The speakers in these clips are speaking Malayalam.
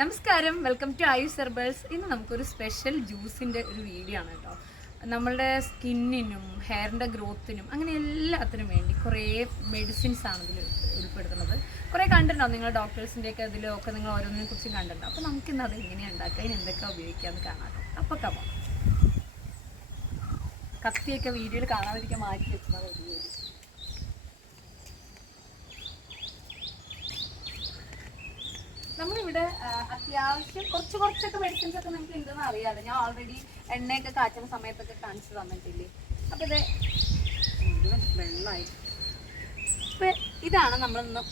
നമസ്കാരം. വെൽക്കം ടു ഐ സെർബേഴ്സ് ഇന്ന് നമുക്കൊരു സ്പെഷ്യൽ ജ്യൂസിന്റെ ഒരു വീഡിയോ ആണ് കേട്ടോ. നമ്മളുടെ സ്കിന്നിനും ഹെയറിന്റെ ഗ്രോത്തിനും അങ്ങനെ എല്ലാത്തിനും വേണ്ടി കുറേ മെഡിസിൻസ് ആണ് ഇതിൽ ഉൾപ്പെടുത്തുന്നത്. കുറേ കണ്ടിട്ടുണ്ടാവും നിങ്ങൾ ഡോക്ടേഴ്സിന്റെയൊക്കെ ഒക്കെ നിങ്ങൾ ഓരോന്നിനെ കുറിച്ചും കണ്ടിട്ടുണ്ടാവും അപ്പോൾ നമുക്കിന്ന് അത് എങ്ങനെയാണ് ഉണ്ടാക്കുക? അതിന് എന്തൊക്കെ ഉപയോഗിക്കാമെന്ന് കാണാം അപ്പോൾ കമോ കത്തിയൊക്കെ വീഡിയോയിൽ കാണാതിരിക്കാൻ മാറ്റി വെച്ചതാണ് വലിയ നമ്മളിവിടെ അത്യാവശ്യം കുറച്ച് കുറച്ചൊക്കെ മെഡിസിൻസ് ഒക്കെ നിങ്ങൾക്ക് ഉണ്ടെന്ന് അറിയാതെ ഞാൻ ഓൾറെഡി എണ്ണയൊക്കെ കാച്ചുന്ന സമയത്തൊക്കെ കാണിച്ചു തന്നിട്ടില്ലേ. അപ്പോൾ ഇത് വെള്ളമായി ഇപ്പം ഇതാണ് നമ്മളിന്ന്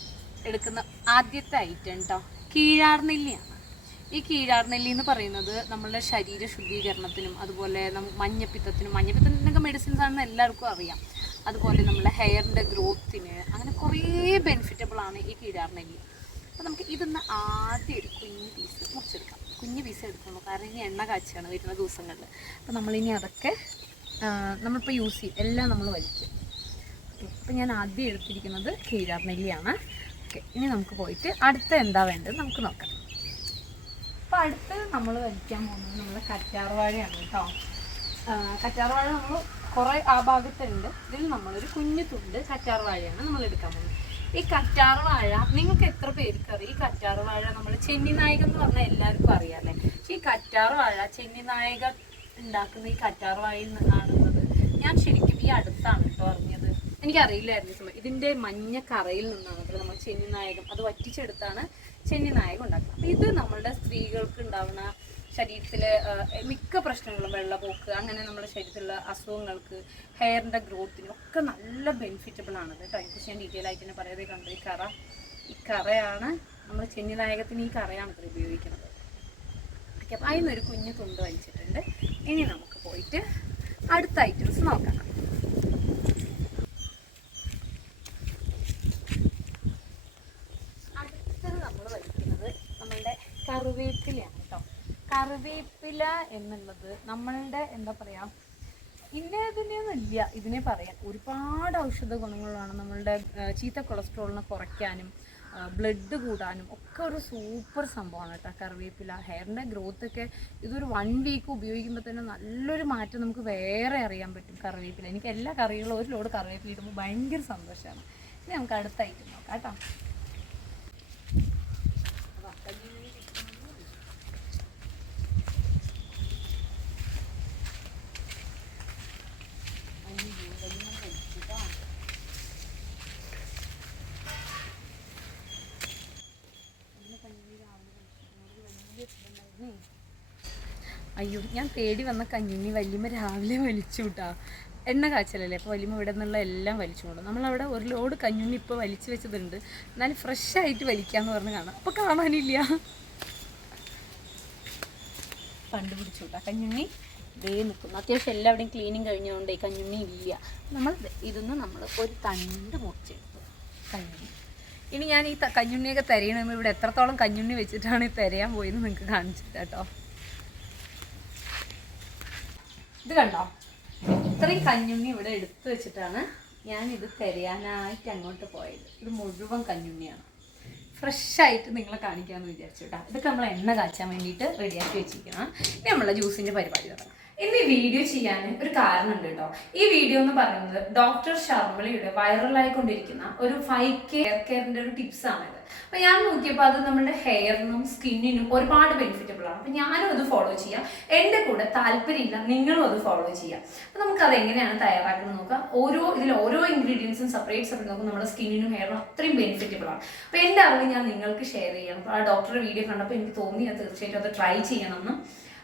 എടുക്കുന്ന ആദ്യത്തെ ഐറ്റം കേട്ടോ കീഴാർനെല്ലിയാണ്. ഈ കീഴാർനെല്ലി എന്ന് പറയുന്നത് നമ്മളുടെ ശരീര ശുദ്ധീകരണത്തിനും അതുപോലെ മഞ്ഞപ്പിത്തത്തിനും മഞ്ഞപ്പിത്തത്തിനൊക്കെ മെഡിസിൻസ് ആണെന്ന് എല്ലാവർക്കും അറിയാം. അതുപോലെ നമ്മുടെ ഹെയറിന്റെ ഗ്രോത്തിന് അങ്ങനെ കുറേ ബെനിഫിറ്റബിൾ ആണ് ഈ കീഴാർനെല്ലി. അപ്പോൾ നമുക്ക് ഇതൊന്ന് ആദ്യം ഒരു കുഞ്ഞ് പീസ് മുറിച്ചെടുക്കാം. കുഞ്ഞ് പീസ് എടുക്കുന്നു കാരണം ഇനി എണ്ണ കാച്ചാണ് വരുന്ന ദിവസങ്ങളിൽ. അപ്പോൾ നമ്മളിനി അതൊക്കെ നമ്മളിപ്പോൾ യൂസ് ചെയ്യും. എല്ലാം നമ്മൾ വലിക്കും. ഓക്കെ അപ്പോൾ ഞാൻ ആദ്യം എടുത്തിരിക്കുന്നത് കീഴാർ നെല്ലിയാണ് ഓക്കെ ഇനി നമുക്ക് പോയിട്ട് അടുത്ത എന്താ വേണ്ടത് നമുക്ക് നോക്കാം. അപ്പോൾ അടുത്ത് നമ്മൾ വലിക്കാൻ പോകുന്നത് നമ്മൾ കറ്റാർവാഴയാണ് കേട്ടോ. കറ്റാർവാഴ നമ്മൾ കുറേ ആ ഭാഗത്തുണ്ട്. ഇതിൽ നമ്മളൊരു കുഞ്ഞു തുണ്ട് കറ്റാർവാഴയാണ് നമ്മൾ എടുക്കാൻ പോകുന്നത്. ഈ കറ്റാർവാഴ നിങ്ങൾക്ക് എത്ര പേർക്ക് അറിയാം? ഈ കറ്റാർവാഴ നമ്മൾ ചെന്നി നായകം എന്ന് പറഞ്ഞാൽ എല്ലാവർക്കും അറിയാമല്ലേ പക്ഷെ ഈ കറ്റാർവാഴ ചെന്നി നായക ഉണ്ടാക്കുന്ന ഈ കറ്റാർവാഴയിൽ നിന്നാണെന്നത് ഞാൻ ശരിക്കും ഈ അടുത്താണ് കേട്ടോ അറിഞ്ഞത്. എനിക്കറിയില്ലായിരുന്നു ഇതിന്റെ മഞ്ഞ കറയിൽ നിന്നാണ് നമ്മൾ ചെന്നി നായകം അത് വറ്റിച്ചെടുത്താണ് ചെന്നി നായകം ഉണ്ടാക്കുന്നത്. അപ്പം ഇത് നമ്മളുടെ സ്ത്രീകൾക്ക് ഉണ്ടാവുന്ന ശരീരത്തിലെ ആ, മിക്ക പ്രശ്നങ്ങളും വെള്ളപ്പോക്ക് അങ്ങനെ നമ്മുടെ ശരീരത്തിലുള്ള അസുഖങ്ങൾക്ക് ഹെയറിന്റെ ഗ്രോത്തിനും ഒക്കെ നല്ല ബെനിഫിറ്റബിൾ ആണ്. കേട്ടോ അതിനെക്കുറിച്ച് ഞാൻ ഡീറ്റെയിൽ ആയിട്ട് തന്നെ പറയാതെ കണ്ടു ഈ കറ ഈ കറയാണ് നമ്മൾ ചെന്നി നായകത്തിന് ഈ കറയാണ് ഇത് ഉപയോഗിക്കുന്നത്. ഓക്കെ അപ്പോൾ ഒരു കുഞ്ഞു തുണ്ട് വലിച്ചിട്ടുണ്ട് ഇനി നമുക്ക് പോയിട്ട് അടുത്ത ഐറ്റംസ് നോക്കാം അടുത്തത് നമ്മൾ വലിക്കുന്നത് നമ്മളുടെ കറിവേപ്പിലയാണ് കേട്ടോ കറിവേപ്പില എന്നുള്ളത് നമ്മളുടെ എന്താ പറയുക ഇന്നതിനൊന്നുമില്ല ഇതിനെ പറയാം ഒരുപാട് ഔഷധ ഗുണങ്ങളാണ് നമ്മളുടെ ചീത്ത കൊളസ്ട്രോളിനെ കുറയ്ക്കാനും ബ്ലഡ് കൂടാനും ഒക്കെ ഒരു സൂപ്പർ സംഭവമാണ് കേട്ടോ. കറിവേപ്പില ഹെയറിന്റെ ഗ്രോത്ത് ഒക്കെ ഇതൊരു വൺ വീക്ക് ഉപയോഗിക്കുമ്പോൾ തന്നെ നല്ലൊരു മാറ്റം നമുക്ക് വേറെ അറിയാൻ പറ്റും കറിവേപ്പില. എനിക്ക് എല്ലാ കറികളും ഒരു ലോഡ് കറിവേപ്പില ഇടുമ്പോൾ ഭയങ്കര സന്തോഷമാണ്. ഇനി നമുക്ക് അടുത്ത ഐറ്റം നോക്കാം കേട്ടോ. അയ്യോ ഞാൻ തേടി വന്ന കഞ്ഞിനി വല്യമ്മ രാവിലെ വലിച്ചു കൂട്ടാ എണ്ണ കാച്ചലല്ലേ? അപ്പോൾ വലിയമ്മ ഇവിടെ നിന്നുള്ള എല്ലാം വലിച്ചു കൊണ്ടു നമ്മളവിടെ ഒരു ലോഡ് കഞ്ഞുണ്ണി ഇപ്പോൾ വലിച്ചു വെച്ചതുണ്ട്. എന്നാലും ഫ്രഷ് ആയിട്ട് വലിക്കാന്ന് പറഞ്ഞ് കാണാം. അപ്പോൾ കാണാനില്ല. പണ്ട് പിടിച്ചു കൂട്ടാ കഞ്ഞുണ്ണി. ഇതേ നിൽക്കുന്നു അത്യാവശ്യം എല്ലാവിടെയും ക്ലീനിങ് കഴിഞ്ഞതുകൊണ്ട് ഈ കഞ്ഞുണ്ണി ഇല്ല. നമ്മൾ ഇതൊന്ന് നമ്മൾ ഒരു തണ്ട് മുറിച്ചെടുത്തു. കഞ്ഞുണ്ണി. ഇനി ഞാൻ ഈ കഞ്ഞുണ്ണിയൊക്കെ തരയണമെന്ന് ഇവിടെ എത്രത്തോളം കഞ്ഞുണ്ണി വെച്ചിട്ടാണ് തിരയാൻ പോയെന്ന് നിങ്ങൾക്ക് കാണിച്ചിട്ട് കേട്ടോ ഇത് കണ്ടോ? ഇത്രയും കഞ്ഞുണ്ണി ഇവിടെ എടുത്തു വെച്ചിട്ടാണ് ഞാൻ ഇത് തിരയാനായിട്ട് അങ്ങോട്ട് പോയത്. ഇത് മുഴുവൻ കഞ്ഞുണ്ണിയാണ്. ഫ്രഷായിട്ട് നിങ്ങളെ കാണിക്കാമെന്ന് വിചാരിച്ചു കേട്ടോ. ഇതൊക്കെ നമ്മൾ എണ്ണ കാച്ചാൻ വേണ്ടിയിട്ട് റെഡിയാക്കി വെച്ചിരിക്കണം. ഇനി നമ്മളെ ജ്യൂസിന്റെ പരിപാടി തുടങ്ങാം. ഇന്ന് ഈ വീഡിയോ ചെയ്യാൻ ഒരു കാരണമുണ്ട് കേട്ടോ ഈ വീഡിയോ എന്ന് പറയുന്നത് ഡോക്ടർ ശർമ്മളിയുടെ വൈറലായിക്കൊണ്ടിരിക്കുന്ന ഒരു ഫൈവ് കെയർ കെയറിന്റെ ഒരു ടിപ്സ് ആണിത്. അപ്പൊ ഞാൻ നോക്കിയപ്പോൾ അത് നമ്മുടെ ഹെയറിനും സ്കിന്നിനും ഒരുപാട് ബെനിഫിറ്റബിൾ ആണ്. അപ്പൊ ഞാനും അത് ഫോളോ ചെയ്യാം. എന്റെ കൂടെ താല്പര്യമില്ല നിങ്ങളും അത് ഫോളോ ചെയ്യാം. അപ്പൊ നമുക്ക് അത് എങ്ങനെയാണ് തയ്യാറാക്കുന്നത് നോക്കാം. ഓരോ ഇതിൽ ഓരോ ഇൻഗ്രീഡിയൻസും സെപ്പറേറ്റ് സെപ്പറേറ്റ് നോക്കും. നമ്മുടെ സ്കിന്നിനും ഹെയറിനും അത്രയും ബെനിഫിറ്റബിൾ ആണ്. അപ്പൊ എന്റെ അറിവ് ഞാൻ നിങ്ങൾക്ക് ഷെയർ ചെയ്യണം. അപ്പൊ ആ ഡോക്ടറുടെ വീഡിയോ കണ്ടപ്പോൾ എനിക്ക് തോന്നി ഞാൻ തീർച്ചയായിട്ടും അത് ട്രൈ ചെയ്യണമെന്ന്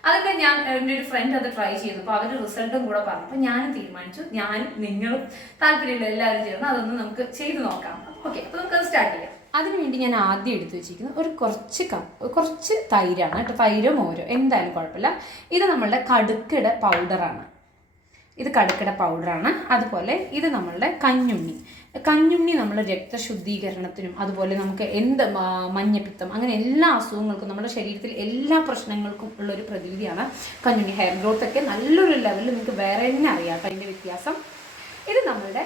അതിന്റെ ഞാൻ എന്റെ ഒരു ഫ്രണ്ട് അത് ട്രൈ ചെയ്തു. അപ്പോൾ അവർ റിസൾട്ടും കൂടെ പറഞ്ഞു. അപ്പോൾ ഞാനും തീരുമാനിച്ചു. ഞാനും നിങ്ങളും താല്പര്യമുള്ള എല്ലാവരും ചേർന്ന് അതൊന്ന് നമുക്ക് ചെയ്ത് നോക്കാം. ഓക്കെ അപ്പോൾ നമുക്ക് സ്റ്റാർട്ട് ചെയ്യാം. അതിനുവേണ്ടി ഞാൻ ആദ്യം എടുത്തു വെച്ചിരിക്കുന്നത് ഒരു കുറച്ച് കപ്പ് കുറച്ച് തൈരാണ് കേട്ടോ. തൈരോ മോരോ. എന്തായാലും കുഴപ്പമില്ല. ഇത് നമ്മളുടെ കടുക്കയുടെ പൗഡറാണ് ഇത് കടുക്കട പൗഡറാണ് അതുപോലെ ഇത് നമ്മളുടെ കഞ്ഞുണ്ണി. കഞ്ഞുണ്ണി നമ്മൾ രക്തശുദ്ധീകരണത്തിനും അതുപോലെ നമുക്ക് എന്ത് മഞ്ഞപ്പിത്തം അങ്ങനെ എല്ലാ അസുഖങ്ങൾക്കും നമ്മുടെ ശരീരത്തിൽ എല്ലാ പ്രശ്നങ്ങൾക്കും ഉള്ള ഒരു പ്രതിവിധിയാണ് കഞ്ഞുണ്ണി. ഹെയർ ഗ്രോത്ത് ഒക്കെ നല്ലൊരു ലെവലിൽ നിങ്ങൾക്ക് വേറെ തന്നെ അറിയാം. അതിന്റെ വ്യത്യാസം ഇത് നമ്മളുടെ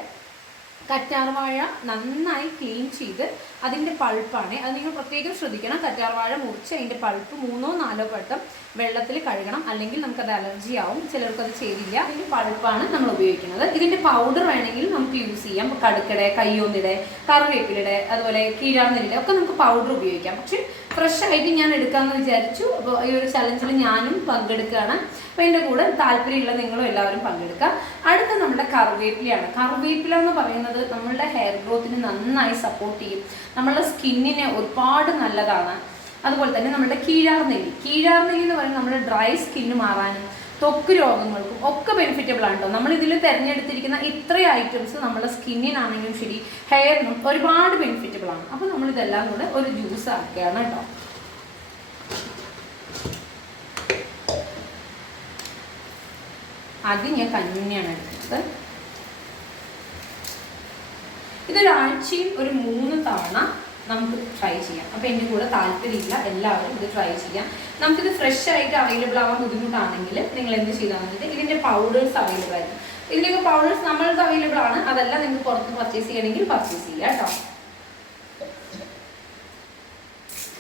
കറ്റാർവാഴ നന്നായി ക്ലീൻ ചെയ്ത് അതിന്റെ പൾപ്പാണ്. അത് നിങ്ങൾ പ്രത്യേകം ശ്രദ്ധിക്കണം. കറ്റാർവാഴ മുറിച്ച് അതിന്റെ പൾപ്പ് മൂന്നോ നാലോ വട്ടം വെള്ളത്തിൽ കഴുകണം. അല്ലെങ്കിൽ നമുക്കത് അലർജി ആവും. ചിലർക്കത് ചെയ്തില്ല അതിന്റെ പൾപ്പാണ് നമ്മൾ ഉപയോഗിക്കുന്നത്. ഇതിന്റെ പൗഡർ വേണമെങ്കിൽ നമുക്ക് യൂസ് ചെയ്യാം. കടുക്കടെ കയ്യോന്നിടെ കറിവേപ്പിലിടെ അതുപോലെ കീഴാർന്നിടെ ഒക്കെ നമുക്ക് പൗഡർ ഉപയോഗിക്കാം. പക്ഷേ ഫ്രഷ് ആയിട്ട് ഞാൻ എടുക്കാമെന്ന് വിചാരിച്ചു. അപ്പോൾ ഈ ഒരു ചലഞ്ചിൽ ഞാനും പങ്കെടുക്കുകയാണ്. അപ്പോൾ എന്റെ കൂടെ താല്പര്യമുള്ള നിങ്ങളും എല്ലാവരും പങ്കെടുക്കുക അടുത്ത നമ്മുടെ കറിവേപ്പിലയാണ്. കറിവേപ്പില എന്ന് പറയുന്നത് നമ്മളുടെ ഹെയർ ഗ്രോത്തിന് നന്നായി സപ്പോർട്ട് ചെയ്യും. നമ്മളുടെ സ്കിന്നിന് ഒരുപാട് നല്ലതാണ്. അതുപോലെ തന്നെ നമ്മുടെ കീഴാർനെല്ലി. കീഴാർനെല്ലി എന്ന് പറയുന്നത് നമ്മുടെ ഡ്രൈ സ്കിന്ന് മാറാനും ത്വക്ക് രോഗങ്ങൾക്കും ഒക്കെ ബെനിഫിറ്റബിൾ ആണ് കേട്ടോ നമ്മൾ ഇതിൽ തിരഞ്ഞെടുത്തിരിക്കുന്ന ഇത്ര ഐറ്റംസ് നമ്മുടെ സ്കിന്നിനാണെങ്കിലും ശരി ഹെയറിനും ഒരുപാട് ബെനിഫിറ്റബിൾ ആണ്. അപ്പോൾ നമ്മൾ ഇതെല്ലാം കൂടെ ഒരു ജ്യൂസ് ആക്കുകയാണ് കേട്ടോ. ആദ്യം ഞാൻ കഞ്ഞിയാണ് എടുത്തത് ഇതൊരാഴ്ചയിൽ ഒരു മൂന്ന് തവണ നമുക്ക് ട്രൈ ചെയ്യാം. അപ്പോൾ എന്റെ കൂടെ താല്പര്യമില്ല എല്ലാവരും ഇത് ട്രൈ ചെയ്യാം. നമുക്കിത് ഫ്രഷ് ആയിട്ട് അവൈലബിൾ ആവാൻ ബുദ്ധിമുട്ടാണെങ്കിൽ നിങ്ങൾ എന്ത് ചെയ്താൽ മതി. ഇതിന്റെ പൗഡേഴ്സ് അവൈലബിൾ ആയിരുന്നു. ഇതിന്റെയൊക്കെ പൗഡേഴ്സ് നമ്മൾക്ക് അവൈലബിൾ ആണ്. അതല്ല നിങ്ങൾക്ക് പുറത്ത് പർച്ചേസ് ചെയ്യണമെങ്കിൽ പർച്ചേസ് ചെയ്യാം കേട്ടോ.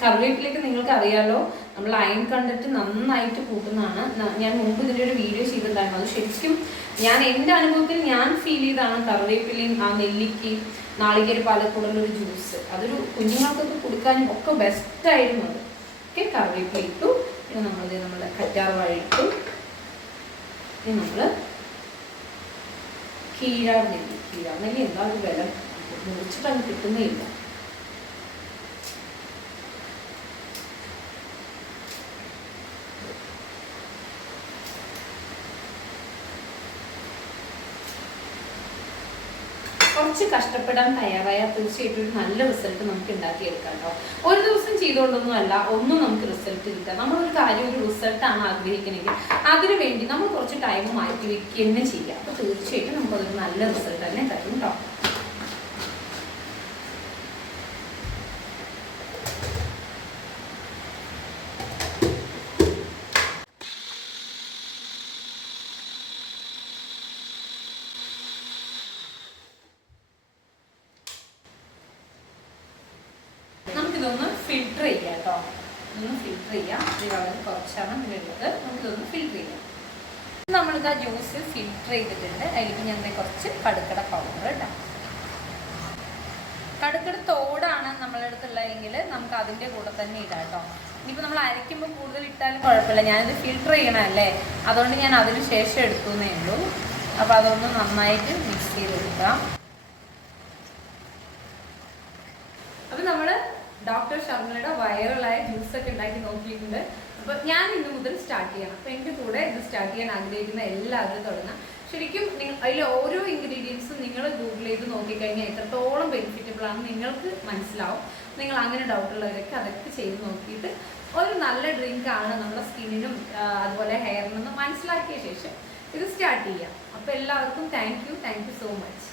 കറിവേപ്പിലേക്ക് നിങ്ങൾക്ക് അറിയാലോ നമ്മൾ അയൺ കണ്ടിട്ട് നന്നായിട്ട് കൂട്ടുന്നതാണ്. ഞാൻ മുമ്പ് ഇതിന്റെ ഒരു വീഡിയോ ചെയ്തിട്ടുണ്ടായിരുന്നു. അത് ശരിക്കും ഞാൻ എന്റെ അനുഭവത്തിൽ ഞാൻ ഫീൽ ചെയ്താണ് കറിവേപ്പിലയും ആ നെല്ലിക്കയും നാളികേര പാലക്കൂടുള്ള ജ്യൂസ് അതൊരു കുഞ്ഞുങ്ങൾക്കൊക്കെ കൊടുക്കാനും ഒക്കെ ബെസ്റ്റ് ആയിരുന്നു അത്. ഓക്കെ കറിവേപ്പില ഇട്ടു. പിന്നെ നമ്മളത് നമ്മുടെ കറ്റാർ വാഴ ഇട്ടു. ഇനി നമ്മൾ കീഴാർ നെല്ലി. കീഴാർ നെല്ലി എന്താ ഒരു വില? മുറിച്ചിട്ടങ്ങ് കിട്ടുന്നേ ഇല്ല. കുറച്ച് കഷ്ടപ്പെടാൻ തയ്യാറായാൽ തീർച്ചയായിട്ടും ഒരു നല്ല റിസൾട്ട് നമുക്ക് ഉണ്ടാക്കിയെടുക്കാം കേട്ടോ ഒരു ദിവസം ചെയ്തുകൊണ്ടൊന്നും അല്ല ഒന്നും നമുക്ക് റിസൾട്ട് കിട്ടുക നമ്മളൊരു കാര്യം ഒരു റിസൾട്ടാണ് ആഗ്രഹിക്കണമെങ്കിൽ അതിനു വേണ്ടി നമ്മൾ കുറച്ച് ടൈം മാറ്റി വയ്ക്കുക തന്നെ ചെയ്യാം. അപ്പോൾ തീർച്ചയായിട്ടും നമുക്കതൊരു നല്ല റിസൾട്ട് തന്നെ തരും കേട്ടോ നമുക്കിതൊന്ന് ഫിൽട്ടർ ചെയ്യാം കേട്ടോ. ഇതൊന്ന് ഫിൽറ്റർ ചെയ്യാം. ഇത് വളരെ കുറച്ചാണ് ഇതിലുള്ളത് നമുക്കിതൊന്ന് ഫിൽറ്റർ ചെയ്യാം. നമ്മളിത് ആ ജ്യൂസ് ഫിൽറ്റർ ചെയ്തിട്ടുണ്ട്. അതിലേക്ക് ഞാൻ കുറച്ച് കടുക്കട പൗഡർ കേട്ടോ കടുക്കട തോടാണ് നമ്മളെ അടുത്തുള്ളതെങ്കിൽ നമുക്ക് അതിന്റെ കൂടെ തന്നെ ഇടാം കേട്ടോ. ഇനിയിപ്പോൾ നമ്മൾ അരയ്ക്കുമ്പോൾ കൂടുതൽ ഇട്ടാലും കുഴപ്പമില്ല. ഞാനിത് ഫിൽറ്റർ ചെയ്യണമല്ലേ അതുകൊണ്ട് ഞാൻ അതിന് ശേഷം എടുത്തു എന്നേ ഉള്ളൂ. അപ്പോൾ അതൊന്ന് നന്നായിട്ട് മിക്സ് ചെയ്തെടുക്കാം. അപ്പം നമ്മൾ ഡോക്ടർ ശർമ്മയുടെ വൈറലായ ജ്യൂസ് ഒക്കെ ഉണ്ടാക്കി നോക്കിയിട്ടുണ്ട്. അപ്പോൾ ഞാൻ ഇന്ന് മുതൽ സ്റ്റാർട്ട് ചെയ്യണം. അപ്പൊ എന്റെ കൂടെ ഇത് സ്റ്റാർട്ട് ചെയ്യാൻ ആഗ്രഹിക്കുന്ന എല്ലാവരും തുടങ്ങാം. ശരിക്കും നിങ്ങൾ അതിലെ ഓരോ ഇൻഗ്രീഡിയൻസും നിങ്ങൾ ഗൂഗിൾ ചെയ്ത് നോക്കിക്കഴിഞ്ഞാൽ എത്രത്തോളം ബെനിഫിറ്റബിൾ ആണ് നിങ്ങൾക്ക് മനസ്സിലാവും. നിങ്ങൾ അങ്ങനെ ഡൗട്ട് ഉള്ളവരൊക്കെ അതൊക്കെ ചെയ്ത് നോക്കിയിട്ട് ഒരു നല്ല ഡ്രിങ്ക് ആണ് നമ്മുടെ സ്കിന്നിനും അതുപോലെ ഹെയറിനും മനസ്സിലാക്കിയ ശേഷം ഇത് സ്റ്റാർട്ട് ചെയ്യാം. അപ്പോൾ എല്ലാവർക്കും thank you thank you so much